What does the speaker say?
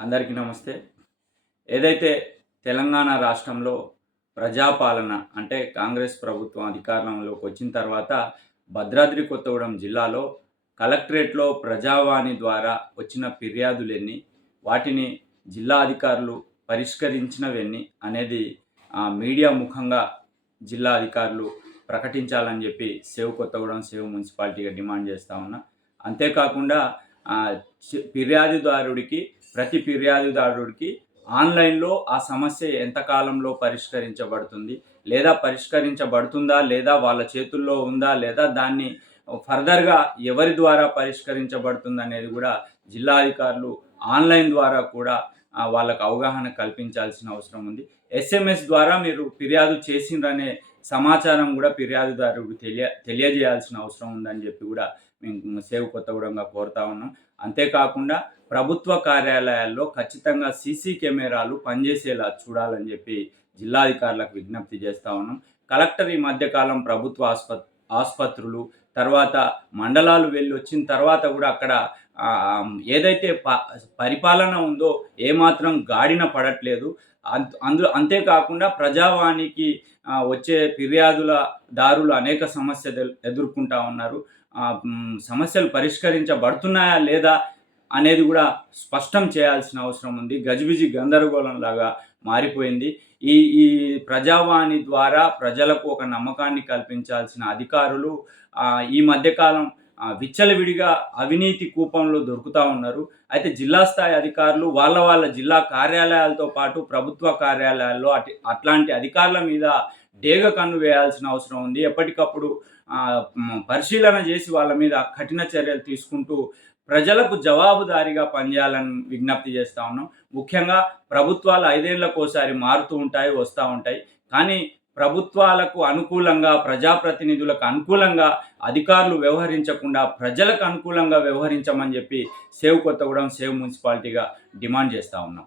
అందరికీ నమస్తే. ఏదైతే తెలంగాణ రాష్ట్రంలో ప్రజాపాలన అంటే కాంగ్రెస్ ప్రభుత్వం అధికారంలోకి వచ్చిన తర్వాత భద్రాద్రి కొత్తగూడెం జిల్లాలో కలెక్టరేట్లో ప్రజావాణి ద్వారా వచ్చిన ఫిర్యాదులెన్ని వాటిని జిల్లా అధికారులు పరిష్కరించినవెన్ని? అనేది మీడియా ముఖంగా జిల్లా అధికారులు ప్రకటించాలని చెప్పి సేవ్ కొత్తగూడెం సేవ్ మున్సిపాలిటీగా డిమాండ్ చేస్తా ఉన్నా. అంతేకాకుండా ఫిర్యాదుదారుడికి ప్రతి ఫిర్యాదుదారుడికి ఆన్లైన్లో ఆ సమస్య ఎంత కాలంలో పరిష్కరించబడుతుంది లేదా పరిష్కరించబడుతుందా లేదా వాళ్ళ చేతుల్లో ఉందా లేదా దాన్ని ఫర్దర్గా ఎవరి ద్వారా పరిష్కరించబడుతుంది అనేది కూడా జిల్లా అధికారులు ఆన్లైన్ ద్వారా కూడా వాళ్ళకు అవగాహన కల్పించాల్సిన అవసరం ఉంది. ఎస్ఎంఎస్ ద్వారా మీరు ఫిర్యాదు చేసిండ్రనే సమాచారం కూడా ఫిర్యాదుదారుడు తెలియ తెలియజేయాల్సిన అవసరం ఉందని చెప్పి కూడా మేము సేవ్ కొత్తగూడెంగా కోరుతా ఉన్నాం. అంతేకాకుండా ప్రభుత్వ కార్యాలయాల్లో ఖచ్చితంగా సీసీ కెమెరాలు పనిచేసేలా చూడాలని చెప్పి జిల్లాధికారులకు విజ్ఞప్తి చేస్తా ఉన్నాం. కలెక్టర్ ఈ మధ్యకాలం ప్రభుత్వ ఆస్పత్ ఆసుపత్రులు తర్వాత మండలాలు వెళ్ళి వచ్చిన తర్వాత కూడా అక్కడ ఏదైతే ప పరిపాలన ఉందో ఏమాత్రం గాడిన పడట్లేదు. అంత అందు అంతేకాకుండా ప్రజావాణికి వచ్చే ఫిర్యాదుల దారులు అనేక సమస్యలు ఎదుర్కొంటా ఉన్నారు. సమస్యలు పరిష్కరించబడుతున్నాయా లేదా అనేది కూడా స్పష్టం చేయాల్సిన అవసరం ఉంది. గజిబిజి గందరగోళం లాగా మారిపోయింది. ఈ ఈ ప్రజావాణి ద్వారా ప్రజలకు ఒక నమ్మకాన్ని కల్పించాల్సిన అధికారులు ఈ మధ్యకాలం విచ్చలవిడిగా అవినీతి కూపంలో దొరుకుతూ ఉన్నారు. అయితే జిల్లా స్థాయి అధికారులు వాళ్ళ వాళ్ళ జిల్లా కార్యాలయాలతో పాటు ప్రభుత్వ కార్యాలయాల్లో అట్ అట్లాంటి అధికారుల మీద డేగ కన్ను వేయాల్సిన అవసరం ఉంది. ఎప్పటికప్పుడు పరిశీలన చేసి వాళ్ళ మీద కఠిన చర్యలు తీసుకుంటూ ప్రజలకు జవాబుదారీగా పనిచేయాలని విజ్ఞప్తి చేస్తూ ఉన్నాం. ముఖ్యంగా ప్రభుత్వాలు ఐదేళ్ళకోసారి మారుతూ ఉంటాయి వస్తూ ఉంటాయి. కానీ ప్రభుత్వాలకు అనుకూలంగా ప్రజాప్రతినిధులకు అనుకూలంగా అధికారులు వ్యవహరించకుండా ప్రజలకు అనుకూలంగా వ్యవహరించమని చెప్పి సేవ్ కొత్తగూడెం సేవ్ మున్సిపాలిటీగా డిమాండ్ చేస్తూ ఉన్నాం.